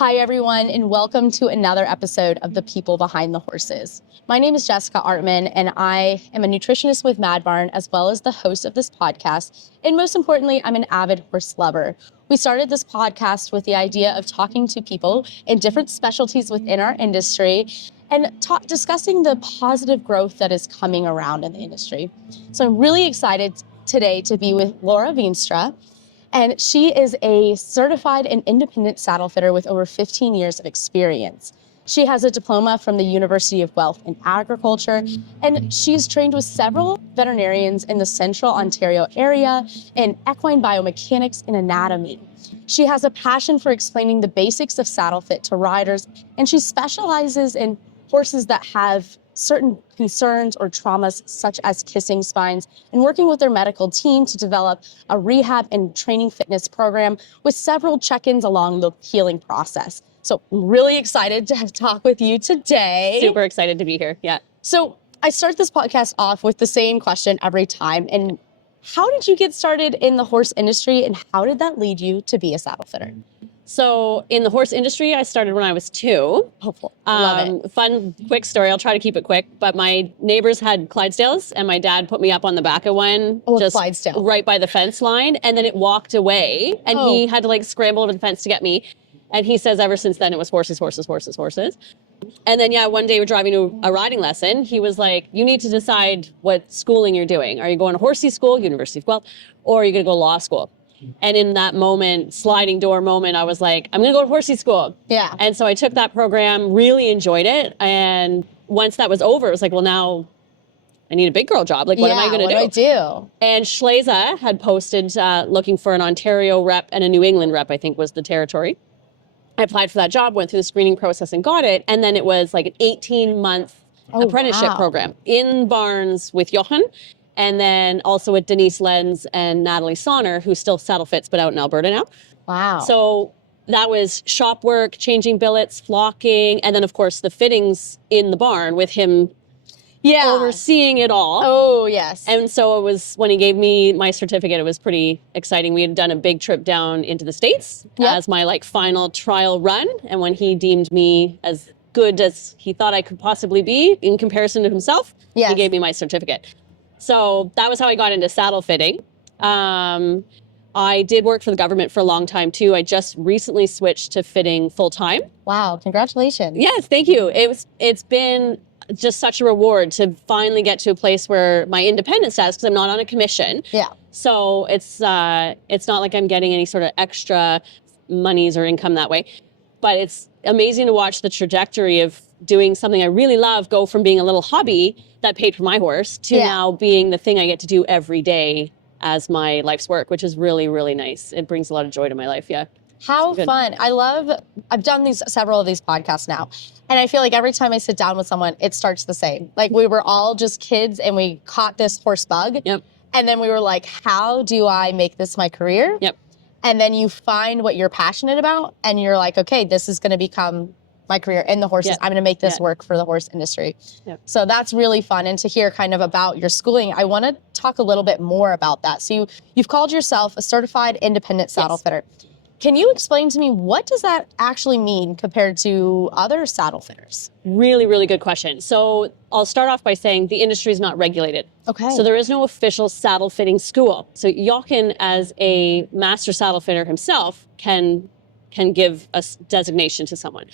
Hi, everyone, and welcome to another episode of The People Behind the Horses. My name is Jessica Artman, and I am a nutritionist with Mad Barn, as well as the host of this podcast. And most importantly, I'm an avid horse lover. We started this podcast with the idea of talking to people in different specialties within our industry and discussing the positive growth that is coming around in the industry. So I'm really excited today to be with Laura Veenstra. And she is a certified and independent saddle fitter with over 15 years of experience. She has a diploma from the University of Guelph in agriculture, and she's trained with several veterinarians in the Central Ontario area in equine biomechanics and anatomy. She has a passion for explaining the basics of saddle fit to riders, and she specializes in horses that have certain concerns or traumas such as kissing spines, and working with their medical team to develop a rehab and training fitness program with several check-ins along the healing process. So I'm really excited to talk with you today. Super excited to be here, yeah. So I start this podcast off with the same question every time. And how did you get started in the horse industry, and how did that lead you to be a saddle fitter? So in the horse industry, I started when I was 2. Hopeful. Love it. Fun, quick story. I'll try to keep it quick. But my neighbors had Clydesdales, and my dad put me up on the back of one, just Clydesdale. right by the fence line. And then it walked away, and he had to scramble over the fence to get me. And he says ever since then it was horses, horses, horses, horses. And then, one day we're driving to a riding lesson. He was like, you need to decide what schooling you're doing. Are you going to horsey school, University of Guelph, or are you going to go to law school? And in that moment, sliding door moment, I was like, I'm going to go to horsey school. Yeah. And so I took that program, really enjoyed it. And once that was over, it was like, well, now I need a big girl job. What am I going to do? What do I do? And Schleza had posted looking for an Ontario rep and a New England rep, I think was the territory. I applied for that job, went through the screening process and got it. And then it was like an 18-month apprenticeship program in Barnes with Jochen. And then also with Denise Lenz and Natalie Sonner, who still saddle fits, but out in Alberta now. Wow. So that was shop work, changing billets, flocking, and then, of course, the fittings in the barn with him overseeing it all. Oh, yes. And so it was, when he gave me my certificate, it was pretty exciting. We had done a big trip down into the States as my final trial run. And when he deemed me as good as he thought I could possibly be in comparison to himself, he gave me my certificate. So that was how I got into saddle fitting. I did work for the government for a long time too. I just recently switched to fitting full time. Wow, congratulations. Yes, thank you. It's been just such a reward to finally get to a place where my independent status, because I'm not on a commission. Yeah. So it's not like I'm getting any sort of extra monies or income that way. But it's amazing to watch the trajectory of doing something I really love go from being a little hobby that paid for my horse to now being the thing I get to do every day as my life's work, which is really, really nice. It brings a lot of joy to my life, yeah. How fun. I've done several of these podcasts now, and I feel like every time I sit down with someone, it starts the same. Like, we were all just kids and we caught this horse bug. Yep. And then we were like, how do I make this my career? Yep. And then you find what you're passionate about, and you're like, okay, this is going to become my career in the horses. I'm going to make this work for the horse industry. Yep. So that's really fun. And to hear kind of about your schooling, I want to talk a little bit more about that. So you've called yourself a certified independent saddle fitter. Can you explain to me, what does that actually mean compared to other saddle fitters? Really, really good question. So I'll start off by saying the industry is not regulated. Okay. So there is no official saddle fitting school. So Jochen, as a master saddle fitter himself, can give a designation to someone.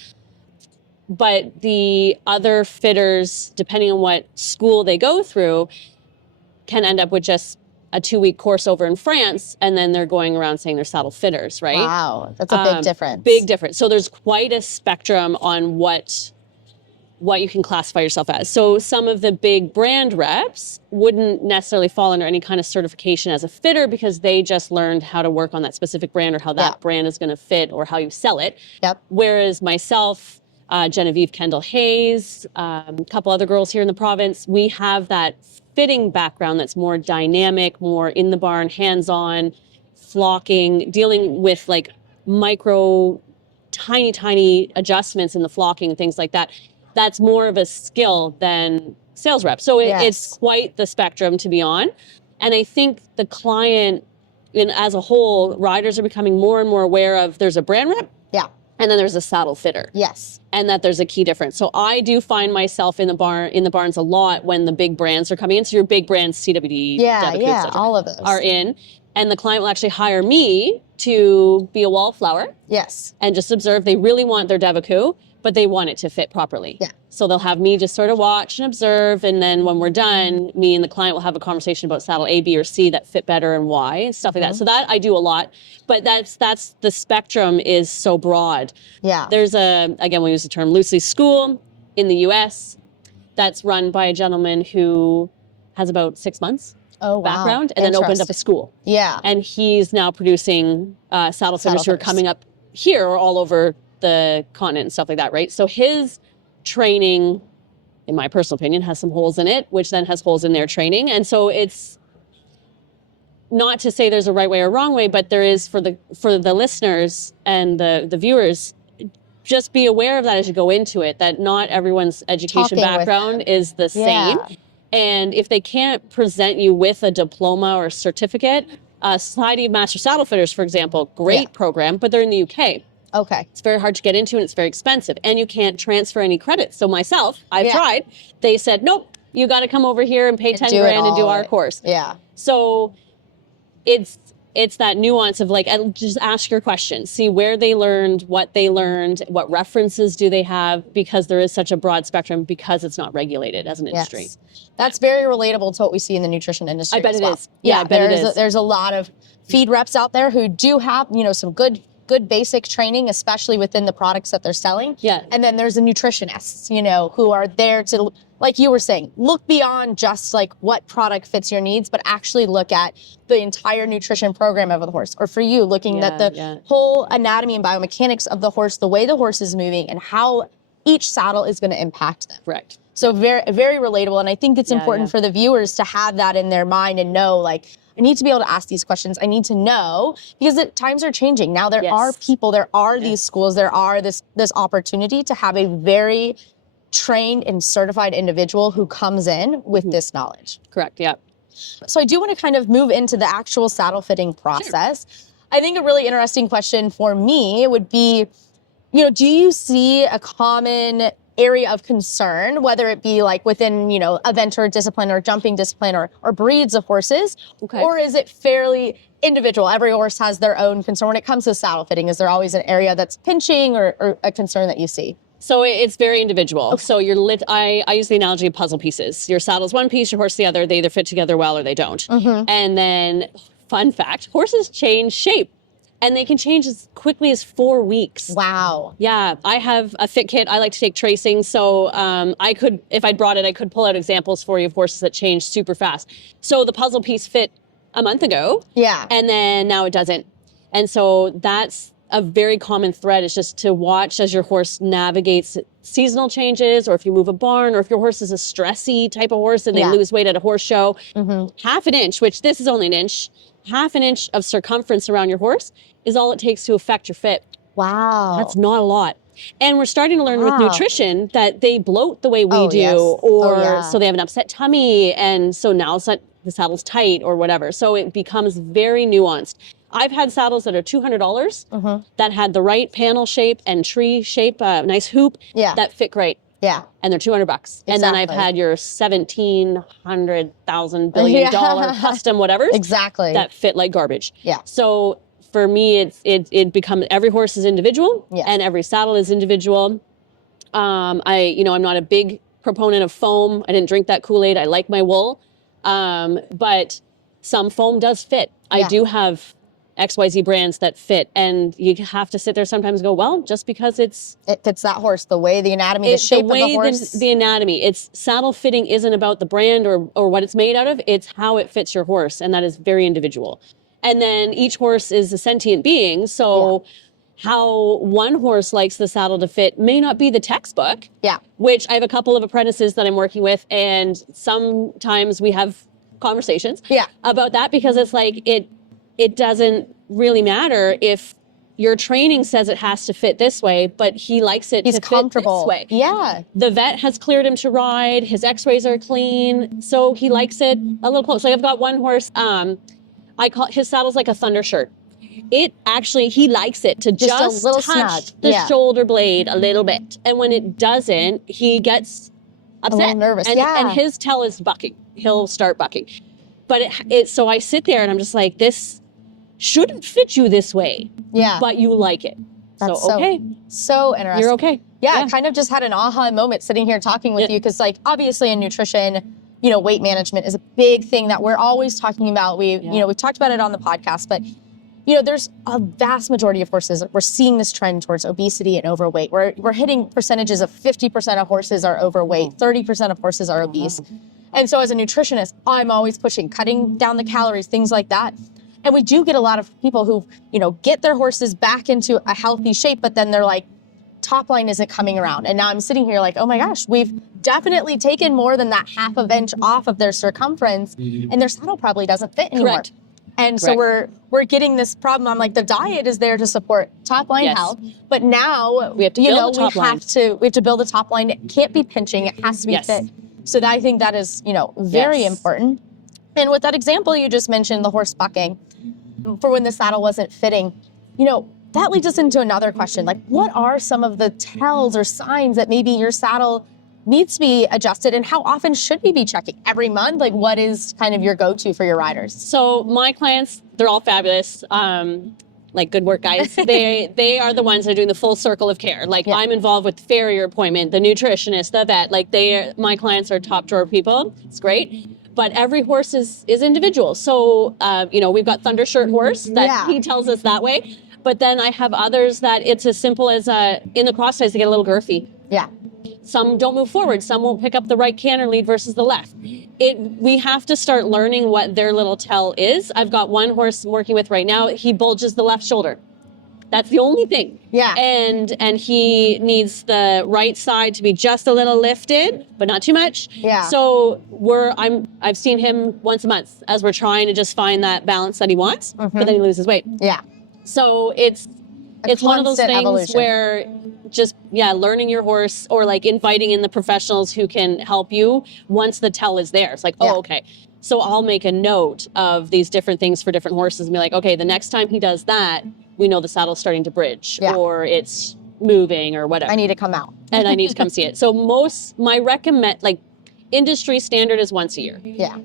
But the other fitters, depending on what school they go through, can end up with just a 2-week course over in France, and then they're going around saying they're saddle fitters, right? Wow, that's a big difference. Big difference. So there's quite a spectrum on what you can classify yourself as. So some of the big brand reps wouldn't necessarily fall under any kind of certification as a fitter, because they just learned how to work on that specific brand, or how that brand is going to fit, or how you sell it. Yep. Whereas myself, Genevieve Kendall Hayes, a couple other girls here in the province, we have that fitting background that's more dynamic, more in the barn, hands-on, flocking, dealing with micro, tiny adjustments in the flocking and things like that. That's more of a skill than sales rep. So it's quite the spectrum to be on. And I think the client, as a whole, riders are becoming more and more aware of, there's a brand rep. Yeah. and then there's a saddle fitter. Yes. And that there's a key difference. So I do find myself in the barns a lot when the big brands are coming in. So your big brands, CWD, Devaku, all of those are in. And the client will actually hire me to be a wallflower. Yes. And just observe. They really want their Devaku, but they want it to fit properly. Yeah. So they'll have me just sort of watch and observe. And then when we're done, me and the client will have a conversation about saddle A, B, or C that fit better and why, and stuff like that. So that I do a lot. But that's the spectrum is so broad. Yeah. There's again, we use the term loosely, school in the US that's run by a gentleman who has about 6 months background and then opened up a school. Yeah. And he's now producing saddle fitters who are coming up here or all over the continent and stuff like that, right? So his training, in my personal opinion, has some holes in it, which then has holes in their training. And so it's not to say there's a right way or wrong way, but there is for the listeners and the viewers, just be aware of that as you go into it, that not everyone's education background is the same. And if they can't present you with a diploma or certificate, Society of Master Saddle Fitters, for example, great program, but they're in the UK. Okay. It's very hard to get into and it's very expensive and you can't transfer any credits. So myself, I've tried. They said, nope, you got to come over here and pay 10 grand and do our course. Yeah. So it's that nuance of like, just ask your questions, see where they learned, what references do they have, because there is such a broad spectrum because it's not regulated as an industry. Yes. That's very relatable to what we see in the nutrition industry. I bet as it well. is. Yeah, I bet it is. There's a lot of feed reps out there who do have, some good basic training, especially within the products that they're selling. Yeah. And then there's the nutritionists, who are there to, like you were saying, look beyond just like what product fits your needs, but actually look at the entire nutrition program of the horse. Or for you, looking at the whole anatomy and biomechanics of the horse, the way the horse is moving and how each saddle is going to impact them. Correct. So very, very relatable. And I think it's important for the viewers to have that in their mind and know, like, I need to be able to ask these questions. I need to know, because times are changing. Now there are people, there are these schools, there are this opportunity to have a very trained and certified individual who comes in with this knowledge. Correct, yeah. So I do want to kind of move into the actual saddle fitting process. Sure. I think a really interesting question for me would be, do you see a common area of concern, whether it be like within, event or discipline or jumping discipline or breeds of horses, or is it fairly individual? Every horse has their own concern when it comes to saddle fitting. Is there always an area that's pinching or a concern that you see? So it's very individual. Okay. So I use the analogy of puzzle pieces. Your saddle's one piece, your horse the other. They either fit together well or they don't. And then, fun fact, horses change shape. And they can change as quickly as 4 weeks. Wow. Yeah, I have a fit kit. I like to take tracing. So I could, if I'd brought it, I could pull out examples for you of horses that change super fast. So the puzzle piece fit a month ago. Yeah. And then now it doesn't. And so that's a very common thread, is just to watch as your horse navigates seasonal changes, or if you move a barn, or if your horse is a stressy type of horse and they lose weight at a horse show. Half an inch, which this is only an inch, half an inch of circumference around your horse is all it takes to affect your fit. Wow. That's not a lot. And we're starting to learn with nutrition that they bloat the way we do, or so they have an upset tummy, and so now it's not, the saddle's tight or whatever. So it becomes very nuanced. I've had saddles that are $200 that had the right panel shape and tree shape, nice hoop that fit great. Yeah. And they're $200. Exactly. And then I've had your $1,700,000 billion custom whatevers. Exactly. That fit like garbage. Yeah. So for me, it becomes, every horse is individual and every saddle is individual. I'm not a big proponent of foam. I didn't drink that Kool-Aid. I like my wool. But some foam does fit. I do have XYZ brands that fit, and you have to sit there sometimes and go, well, just because it fits that horse, the way, the anatomy, the shape of the horse. The anatomy. It's saddle fitting isn't about the brand or what it's made out of. It's how it fits your horse, and that is very individual. And then each horse is a sentient being, so how one horse likes the saddle to fit may not be the textbook. Yeah. Which I have a couple of apprentices that I'm working with, and sometimes we have conversations about that, because it's like it doesn't really matter if your training says it has to fit this way, but he likes it to fit this way. Yeah. The vet has cleared him to ride. His x-rays are clean. So he likes it a little close. Like I've got one horse, I call his saddle's like a thunder shirt. it actually, he likes it to just a little touch snug. the shoulder blade a little bit. And when it doesn't, he gets upset. A little nervous, and his tail is bucking. He'll start bucking. But so I sit there and I'm just like, this shouldn't fit you this way. Yeah. But you like it. That's so okay. So interesting. You're okay. Yeah, I kind of just had an aha moment sitting here talking with you, because like obviously in nutrition, you know, weight management is a big thing that we're always talking about. You know, we've talked about it on the podcast, but you know, there's a vast majority of horses. We're seeing this trend towards obesity and overweight. We're hitting percentages of 50% of horses are overweight, 30% of horses are obese. And so as a nutritionist, I'm always pushing, cutting down the calories, things like that. And we do get a lot of people who, you know, get their horses back into a healthy shape, but then they're like, top line isn't coming around. And now I'm sitting here like, oh my gosh, we've definitely taken more than that half of inch off of their circumference, and their saddle probably doesn't fit anymore. Correct. And so we're getting this problem. I'm like, the diet is there to support top line health, but now we have to build the top line. We have to build a top line. It can't be pinching. It has to be fit. So I think that is, you know, very important. And with that example you just mentioned, the horse bucking, for when the saddle wasn't fitting, you know, that leads us into another question. Like, what are some of the tells or signs that maybe your saddle needs to be adjusted, and how often should we be checking? Every month? Like, what is kind of your go-to for your riders? So my clients, they're all fabulous. Like, good work, guys. They are the ones that are doing the full circle of care. Like, I'm involved with the farrier appointment, the nutritionist, the vet. Like, my clients are top drawer people. It's great. But every horse is individual. So, you know, we've got Thunder Shirt horse that he tells us that way. But then I have others that it's as simple as in the cross ties, they get a little girthy. Yeah. Some don't move forward. Some won't pick up the right canter lead versus the left. We have to start learning what their little tell is. I've got one horse I'm working with right now. He bulges the left shoulder. That's the only thing. Yeah. And he needs the right side to be just a little lifted, but not too much. Yeah. So I've seen him once a month as we're trying to just find that balance that he wants, but then he loses weight. Yeah. So it's one of those things evolution. where just, learning your horse, or like inviting in the professionals who can help you once the tell is there. It's like, oh, okay. So I'll make a note of these different things for different horses and be like, okay, the next time he does that, we know the saddle's starting to bridge or it's moving or whatever. I need to come out. And I need to come see it. So my industry standard is once a year. Yeah.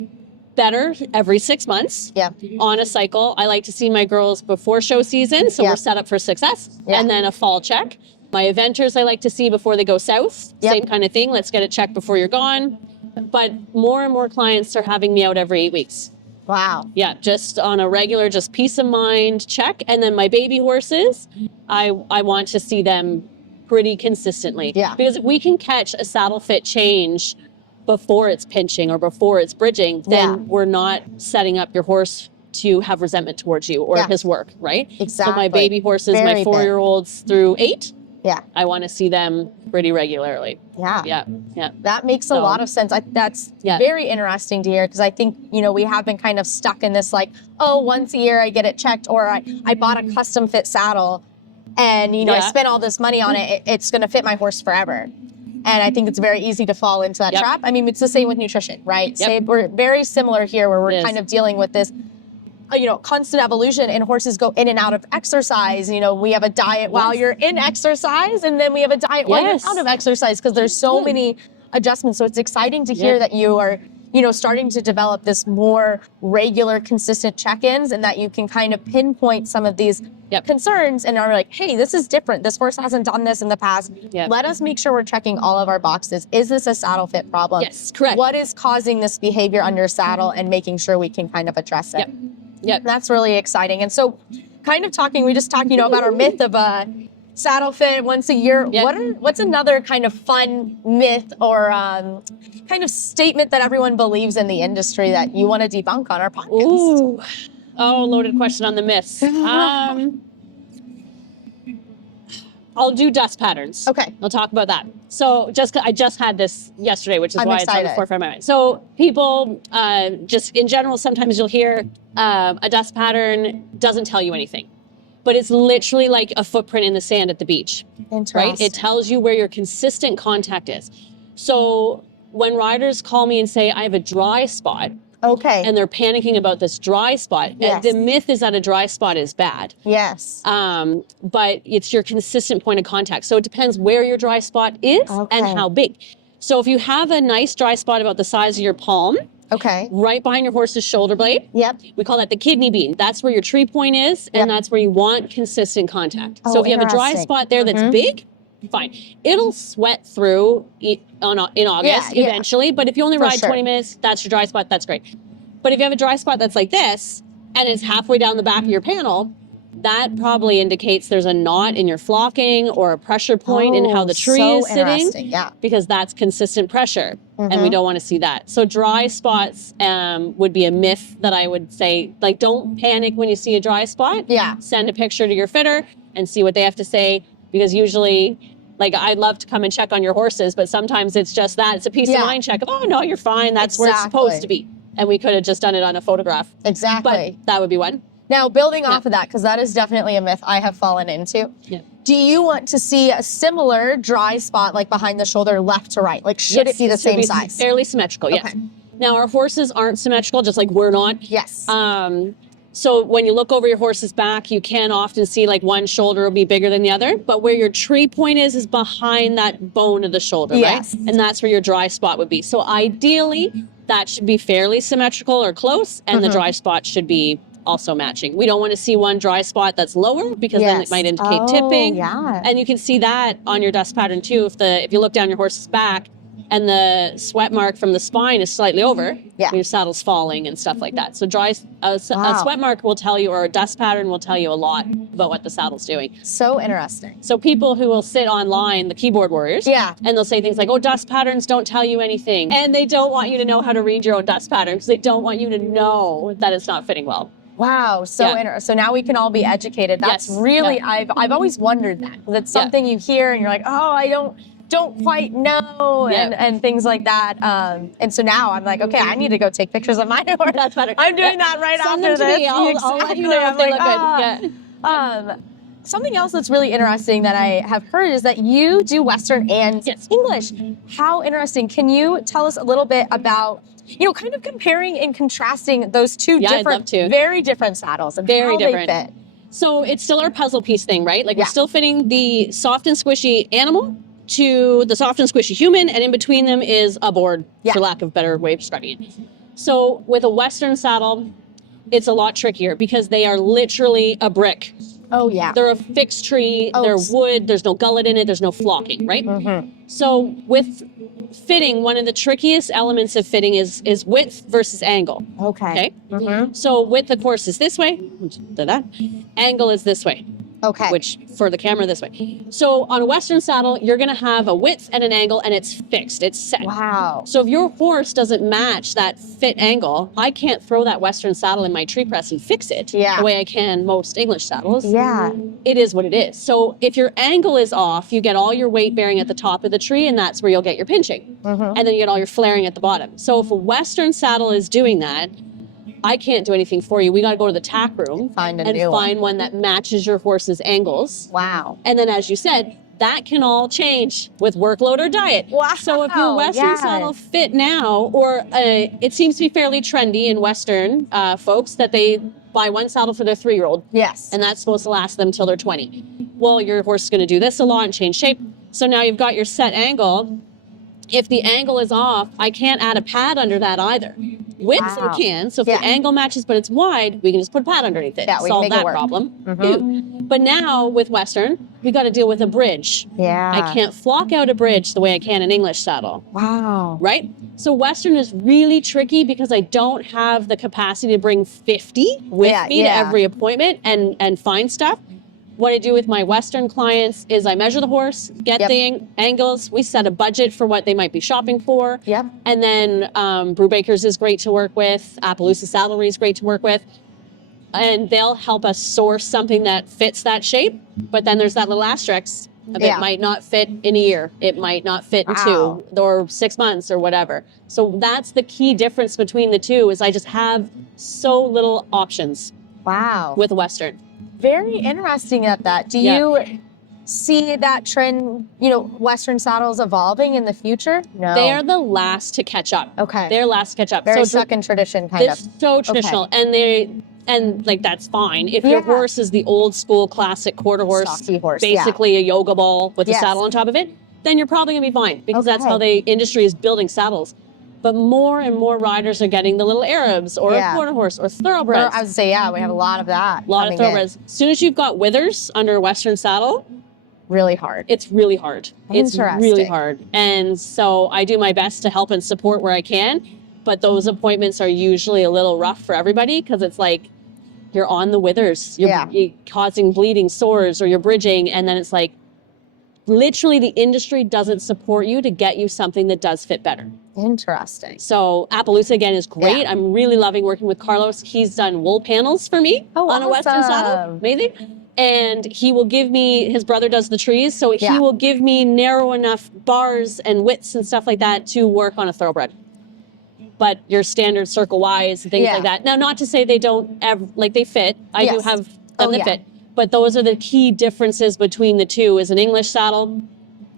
Better every 6 months on a cycle. I like to see my girls before show season, so we're set up for success, and then a fall check. My eventers I like to see before they go south, same kind of thing. Let's get it checked before you're gone. But more and more clients are having me out every 8 weeks. Wow. Yeah, just on a regular, just peace of mind check. And then my baby horses, I want to see them pretty consistently. Yeah. Because if we can catch a saddle fit change before it's pinching or before it's bridging, then we're not setting up your horse to have resentment towards you or his work, right? Exactly. So my baby horses, my 4-year-olds through 8, I want to see them pretty regularly. Yeah. Yeah. That makes a lot of sense. That's very interesting to hear, because I think, you know, we have been kind of stuck in this like, oh, once a year I get it checked, or I bought a custom fit saddle and, you know, I spent all this money on it. It's going to fit my horse forever. And I think it's very easy to fall into that trap. I mean, it's the same with nutrition, right? We're very similar here, where we're kind of dealing with this, you know, constant evolution, and horses go in and out of exercise. You know, we have a diet while you're in exercise, and then we have a diet while you're out of exercise, because there's so many adjustments. So it's exciting to hear that you are, you know, starting to develop this more regular, consistent check-ins, and that you can kind of pinpoint some of these concerns and are like, hey, this is different. This horse hasn't done this in the past. Let us make sure we're checking all of our boxes. Is this a saddle fit problem? Yes, correct. What is causing this behavior on your saddle, and making sure we can kind of address it. Yep. That's really exciting. And so kind of we just talked, you know, about our myth of saddle fit once a year. What's another kind of fun myth or kind of statement that everyone believes in the industry that you want to debunk on our podcast? Ooh. Oh, loaded question on the myths. I'll do dust patterns. Okay. I'll talk about that. So I just had this yesterday, which is why excited. It's on the forefront of my mind. So people, just in general, sometimes you'll hear a dust pattern doesn't tell you anything, but it's literally like a footprint in the sand at the beach. Interesting. Right? It tells you where your consistent contact is. So when riders call me and say, I have a dry spot, Okay. And they're panicking about this dry spot. Yes. The myth is that a dry spot is bad. Yes. But it's your consistent point of contact. So it depends where your dry spot is and how big. So if you have a nice dry spot about the size of your palm, Okay. right behind your horse's shoulder blade, Yep. we call that the kidney bean. That's where your tree point is, and that's where you want consistent contact. Oh, so if you have a dry interesting. spot there that's big, fine. It'll sweat through in August eventually, but if you only ride 20 minutes, that's your dry spot, that's great. But if you have a dry spot that's like this, and it's halfway down the back of your panel, that probably indicates there's a knot in your flocking or a pressure point in how the tree is sitting, because that's consistent pressure, and we don't want to see that. So dry spots would be a myth that I would say, like, don't panic when you see a dry spot. Yeah. Send a picture to your fitter and see what they have to say, because usually, like, I'd love to come and check on your horses, but sometimes it's just that. It's a peace of mind check of, oh, no, you're fine. That's where it's supposed to be. And we could have just done it on a photograph. Exactly. But that would be one. Now, building off of that, because that is definitely a myth I have fallen into. Yeah. Do you want to see a similar dry spot, like behind the shoulder, left to right? Like, should it be the same size? Fairly symmetrical, yes. Now, our horses aren't symmetrical, just like we're not. Yes. So when you look over your horse's back, you can often see like one shoulder will be bigger than the other, but where your tree point is behind that bone of the shoulder, right? And that's where your dry spot would be. So ideally, that should be fairly symmetrical or close, and the dry spot should be also matching. We don't want to see one dry spot that's lower, because then it might indicate tipping. And you can see that on your dust pattern too. If you look down your horse's back and the sweat mark from the spine is slightly over, your saddle's falling and stuff like that. So a sweat mark will tell you, or a dust pattern will tell you a lot about what the saddle's doing. So interesting. So people who will sit online, the keyboard warriors, and they'll say things like, oh, dust patterns don't tell you anything. And they don't want you to know how to read your own dust pattern, because they don't want you to know that it's not fitting well. Wow, so interesting. So now we can all be educated. That's really, I've always wondered that. That's something you hear and you're like, oh, I don't quite know, and things like that. And so now I'm like, okay, I need to go take pictures of my horse. That's better. I'm doing that right after this. Me. I'll let you know if they look good. Something else that's really interesting that I have heard is that you do Western and English. How interesting. Can you tell us a little bit about, kind of comparing and contrasting those two very different saddles and how they fit? So it's still our puzzle piece thing, right? Like we're still fitting the soft and squishy animal to the soft and squishy human, and in between them is a board, for lack of a better way of describing it. So with a Western saddle, it's a lot trickier because they are literally a brick. Oh, yeah. They're a fixed tree, they're wood, there's no gullet in it, there's no flocking, right? So with fitting, one of the trickiest elements of fitting is width versus angle. Okay? So width, of course, is this way. Angle is this way. Which, for the camera, this way. So on a Western saddle, you're going to have a width and an angle, and it's fixed. It's set. Wow. So if your horse doesn't match that fit angle, I can't throw that Western saddle in my tree press and fix it the way I can most English saddles. It is what it is. So if your angle is off, you get all your weight bearing at the top of the tree, and that's where you'll get your pinching. And then you get all your flaring at the bottom. So if a Western saddle is doing that, I can't do anything for you. We got to go to the tack room and find one that matches your horse's angles. Wow. And then, as you said, that can all change with workload or diet. Wow. So if your Western saddle fit now, or it seems to be fairly trendy in Western folks that they buy one saddle for their 3-year-old. Yes. And that's supposed to last them till they're 20. Well, your horse is going to do this a lot and change shape. So now you've got your set angle. If the angle is off, I can't add a pad under that either. Width I can, so if the angle matches but it's wide, we can just put a pad underneath it. Solve that problem. But now with Western, we got to deal with a bridge. I can't flock out a bridge the way I can an English saddle. Wow. Right? So Western is really tricky because I don't have the capacity to bring 50 with me to every appointment and find stuff. What I do with my Western clients is I measure the horse, get the angles, we set a budget for what they might be shopping for. And then Brubaker's is great to work with, Appaloosa Saddlery is great to work with. And they'll help us source something that fits that shape. But then there's that little asterisk of it might not fit in a year. It might not fit in 2 or 6 months or whatever. So that's the key difference between the two is I just have so little options with Western. Very interesting at that. Do you see that trend, Western saddles evolving in the future? No. They are the last to catch up. Okay. They're last to catch up. Very stuck in tradition, kind they're of. so traditional. Okay. And like, that's fine. If your horse is the old school classic quarter horse, stocky horse, basically a yoga ball with a saddle on top of it, then you're probably gonna be fine, because that's how the industry is building saddles. But more and more riders are getting the little Arabs or a quarter horse or thoroughbreds. I would say, we have a lot of that. A lot of thoroughbreds. As soon as you've got withers under a Western saddle, really hard. It's really hard. It's Interesting. really hard. And so I do my best to help and support where I can, but those appointments are usually a little rough for everybody, because it's like you're on the withers, you're causing bleeding sores, or you're bridging, and then it's like literally the industry doesn't support you to get you something that does fit better. Interesting. So Appaloosa, again, is great. I'm really loving working with Carlos. He's done wool panels for me on a Western saddle. Amazing. And he will give me, his brother does the trees, so he will give me narrow enough bars and widths and stuff like that to work on a thoroughbred. But your standard circle wise and things like that. Now, not to say they don't ever, like, they fit. I do have them that fit. But those are the key differences between the two. Is an English saddle,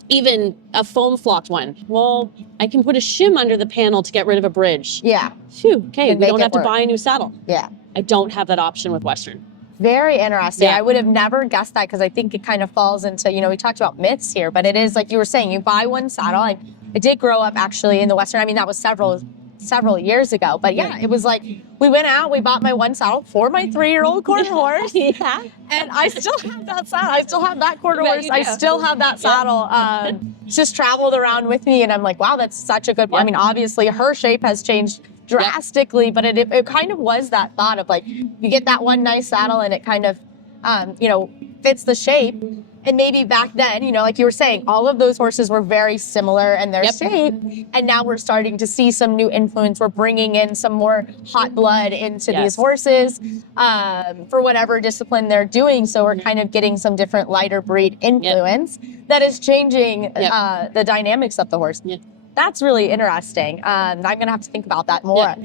even a foam flocked one. Well, I can put a shim under the panel to get rid of a bridge. Yeah. Phew, okay, we don't have to buy a new saddle. Yeah. I don't have that option with Western. Very interesting. Yeah. I would have never guessed that, because I think it kind of falls into, we talked about myths here, but it is like you were saying, you buy one saddle. I did grow up actually in the Western. I mean, that was several years ago, but it was like we went out, we bought my one saddle for my 3-year-old quarter horse, and I still have that saddle. I still have that quarter horse. I still have that saddle. Just traveled around with me, and I'm like, wow, that's such a good one. I mean, obviously her shape has changed drastically, but it kind of was that thought of like, you get that one nice saddle and it kind of fits the shape. And maybe back then, like you were saying, all of those horses were very similar in their shape. And now we're starting to see some new influence. We're bringing in some more hot blood into these horses for whatever discipline they're doing. So we're kind of getting some different lighter breed influence that is changing the dynamics of the horse. That's really interesting. I'm going to have to think about that more.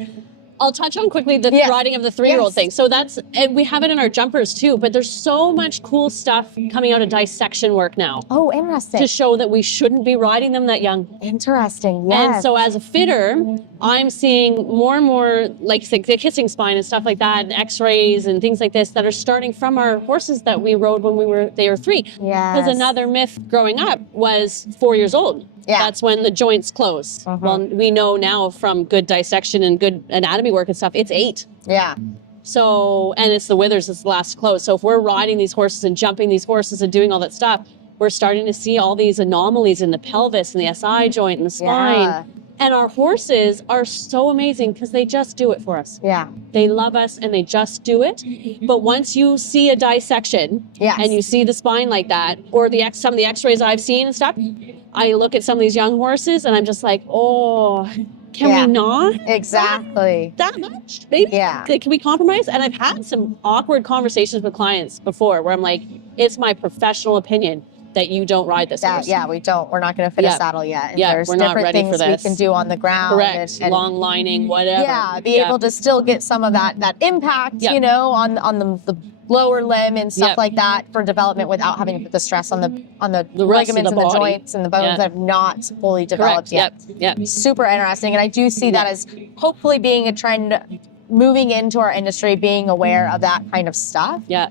I'll touch on quickly the riding of the 3-year-old thing. So and we have it in our jumpers too, but there's so much cool stuff coming out of dissection work now. Oh, interesting. To show that we shouldn't be riding them that young. Interesting, yes. And so as a fitter, I'm seeing more and more, like the kissing spine and stuff like that, and x-rays and things like this that are starting from our horses that we rode when they were 3. Yes. Because another myth growing up was 4 years old. Yeah. That's when the joints close. Well, we know now from good dissection and good anatomy work and stuff, it's 8. Yeah. So, and it's the withers that's the last to close. So if we're riding these horses and jumping these horses and doing all that stuff, we're starting to see all these anomalies in the pelvis and the SI joint and the spine. Yeah. And our horses are so amazing because they just do it for us. Yeah. They love us and they just do it. But once you see a dissection and you see the spine like that, or some of the x-rays I've seen and stuff, I look at some of these young horses and I'm just like, oh, can we not? Exactly. That much? Maybe? Yeah. Can we compromise? And I've had some awkward conversations with clients before where I'm like, it's my professional opinion that you don't ride this horse. Yeah, we don't. We're not going to fit a saddle yet. And we're not ready for this. There's different things we can do on the ground. Correct. And long lining, whatever. Yeah, be able to still get some of that impact, on the lower limb and stuff like that for development without having to put the stress on the ligaments and the joints and the bones that have not fully developed yet. Yep. Super interesting. And I do see that as hopefully being a trend moving into our industry, being aware of that kind of stuff. Yeah.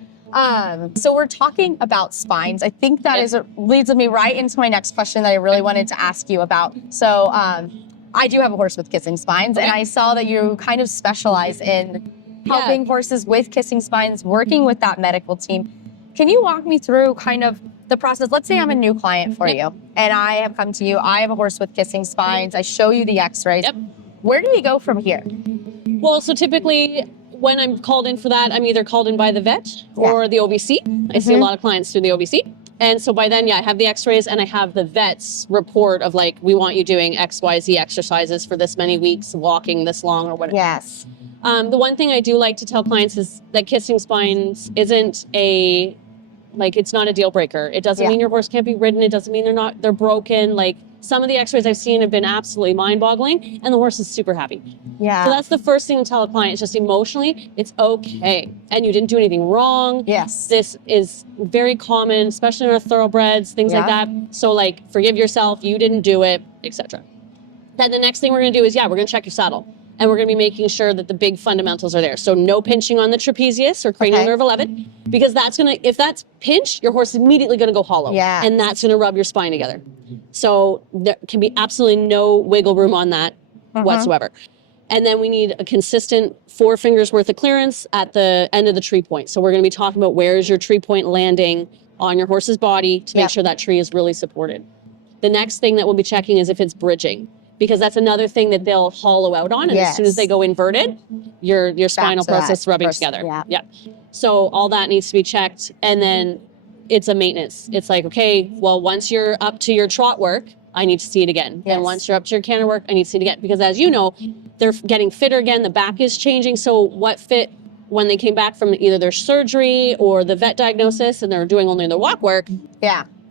So we're talking about spines. I think that leads me right into my next question that I really wanted to ask you about. So I do have a horse with kissing spines, and I saw that you kind of specialize in helping horses with kissing spines, working with that medical team. Can you walk me through kind of the process? Let's say I'm a new client for you, and I have come to you. I have a horse with kissing spines. I show you the x-rays. Where do we go from here? Well, so typically when I'm called in for that, I'm either called in by the vet or the OBC. I see a lot of clients through the OBC. And so by then, I have the x-rays and I have the vet's report of like, we want you doing X, Y, Z exercises for this many weeks, walking this long or whatever. Yes. The one thing I do like to tell clients is that kissing spines isn't a like, it's not a deal breaker. It doesn't mean your horse can't be ridden. It doesn't mean they're broken. Like, some of the x-rays I've seen have been absolutely mind-boggling, and the horse is super happy. Yeah. So that's the first thing to tell a client, is just emotionally, it's okay. And you didn't do anything wrong. Yes. This is very common, especially in our thoroughbreds, things like that. So, like, forgive yourself, you didn't do it, etc. Then the next thing we're gonna do is, we're gonna check your saddle. And we're gonna be making sure that the big fundamentals are there. So no pinching on the trapezius or cranial nerve 11, because if that's pinched, your horse is immediately gonna go hollow. Yeah. And that's gonna rub your spine together. So there can be absolutely no wiggle room on that whatsoever. And then we need a consistent 4 fingers worth of clearance at the end of the tree point. So we're gonna be talking about, where is your tree point landing on your horse's body to make sure that tree is really supported. The next thing that we'll be checking is if it's bridging, because that's another thing that they'll hollow out on. And as soon as they go inverted, your spinal process rubbing together. Yeah. So all that needs to be checked. And then it's a maintenance. It's like, okay, well, once you're up to your trot work, I need to see it again. And once you're up to your canter work, I need to see it again. Because as you know, they're getting fitter again. The back is changing. So what fit when they came back from either their surgery or the vet diagnosis and they're doing only their walk work,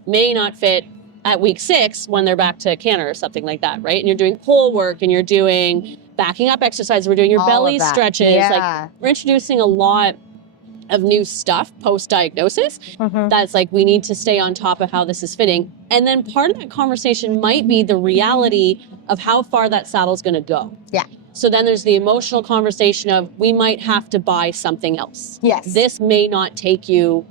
may not fit at week 6 when they're back to canter or something like that, right? And you're doing pole work and you're doing backing up exercises. We're doing your belly stretches. Like, we're introducing a lot of new stuff post-diagnosis. That's like, we need to stay on top of how this is fitting. And then part of that conversation might be the reality of how far that saddle's gonna go. So then there's the emotional conversation of, we might have to buy something else. This may not take you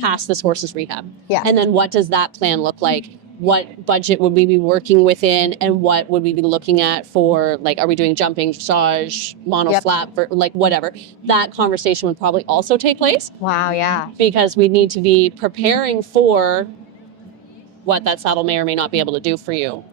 past this horse's rehab. And then what does that plan look like? What budget would we be working within, and what would we be looking at for, like, are we doing jumping, dressage, mono flap, like whatever. That conversation would probably also take place. Because we need to be preparing for what that saddle may or may not be able to do for you.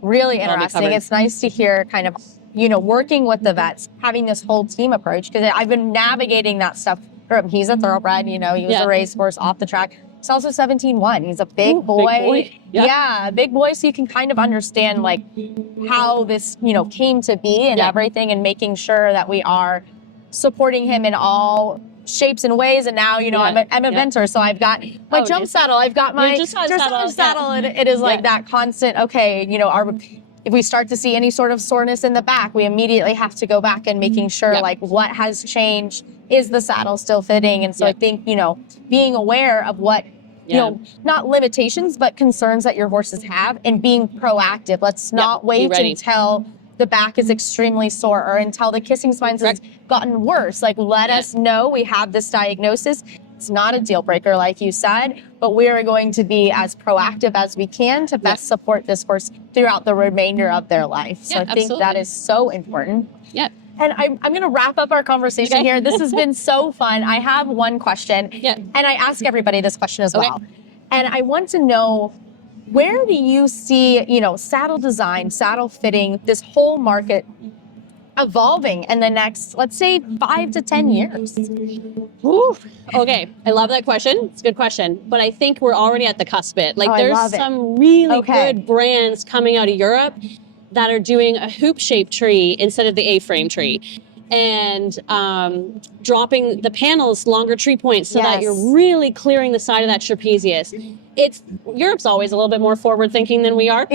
Really interesting. It's nice to hear kind of, working with the vets, having this whole team approach, because I've been navigating that stuff. He's a thoroughbred, he was a racehorse off the track. He's also 17-1. He's a big boy. Big boy. So you can kind of understand, like, how this, came to be and everything, and making sure that we are supporting him in all shapes and ways. And now, I'm a mentor, so I've got my jump saddle, I've got my dressage saddle, and it is like that constant, okay, if we start to see any sort of soreness in the back, we immediately have to go back and making sure, like, what has changed? Is the saddle still fitting? And so I think, being aware of what, not limitations, but concerns that your horses have, and being proactive. Let's not wait until the back is extremely sore or until the kissing spines has gotten worse. Like, let us know we have this diagnosis. It's not a deal breaker, like you said, but we are going to be as proactive as we can to best support this horse throughout the remainder of their life. So I think that is so important. And I'm going to wrap up our conversation here. This has been so fun. I have one question, and I ask everybody this question as well. And I want to know, where do you see, saddle design, saddle fitting, this whole market evolving in the next, let's say, 5 to 10 years? Okay, I love that question. It's a good question. But I think we're already at the cusp of it. Like, there's some really good brands coming out of Europe that are doing a hoop-shaped tree instead of the A-frame tree, and dropping the panels longer tree points so that you're really clearing the side of that trapezius. Europe's always a little bit more forward-thinking than we are.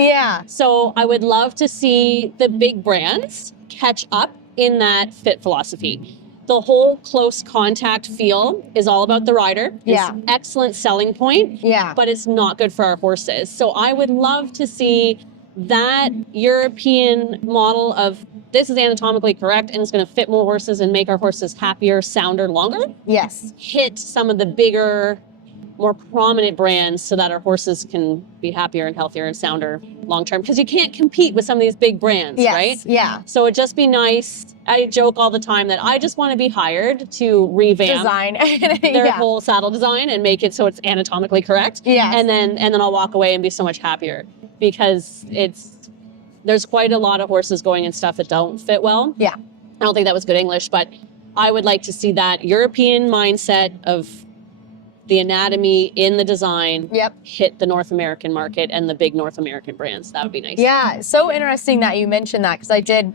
So I would love to see the big brands catch up in that fit philosophy. The whole close contact feel is all about the rider. It's an excellent selling point, but it's not good for our horses. So I would love to see that European model of, this is anatomically correct and it's going to fit more horses and make our horses happier, sounder, longer. Hit some of the bigger, more prominent brands so that our horses can be happier and healthier and sounder long term, because you can't compete with some of these big brands, right? So it'd just be nice. I joke all the time that I just want to be hired to revamp their whole saddle design and make it so it's anatomically correct. And then I'll walk away and be so much happier, because there's quite a lot of horses going in stuff that don't fit well. I don't think that was good English, but I would like to see that European mindset of the anatomy in the design Yep. hit the North American market and the big North American brands. That would be nice. Yeah, so interesting that you mentioned that, because I did,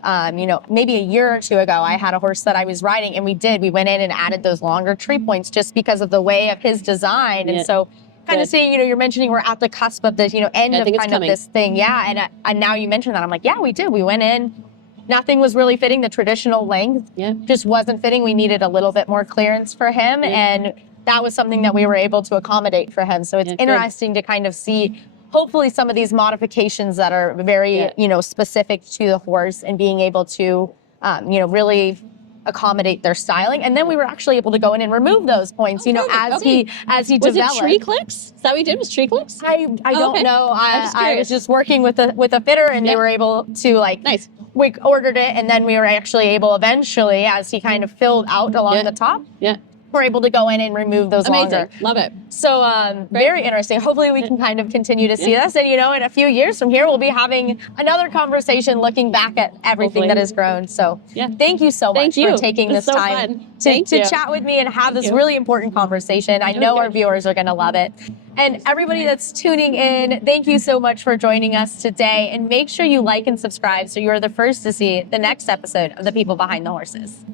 maybe a year or two ago, I had a horse that I was riding, and we went in and added those longer tree points just because of the way of his design. Yeah. And so kind of Good. seeing, you're mentioning we're at the cusp of this, end I of think it's kind of coming. this thing. Yeah, and now you mentioned that, I'm like, yeah, we did. We went in, nothing was really fitting the traditional length. Yeah. Just wasn't fitting. We needed a little bit more clearance for him, and that was something that we were able to accommodate for him. So it's interesting to kind of see, hopefully, some of these modifications that are very, specific to the horse, and being able to, really accommodate their styling. And then we were actually able to go in and remove those points, as he Was developed. it tree clicks? Is that what you did? Was tree clicks? I don't okay. know. just I curious. was just working with a fitter, and they were able to Nice. We ordered it, and then we were actually able eventually, as he kind of filled out along the top, Yeah. we're able to go in and remove those Amazing. longer. Love it. So very interesting. Hopefully we can kind of continue to see this. And, in a few years from here, we'll be having another conversation looking back at everything that has grown. So thank you so much for taking this time to chat with me and have this really important conversation. I know our viewers are going to love it. And everybody that's tuning in, thank you so much for joining us today. And make sure you like and subscribe so you're the first to see the next episode of The People Behind the Horses.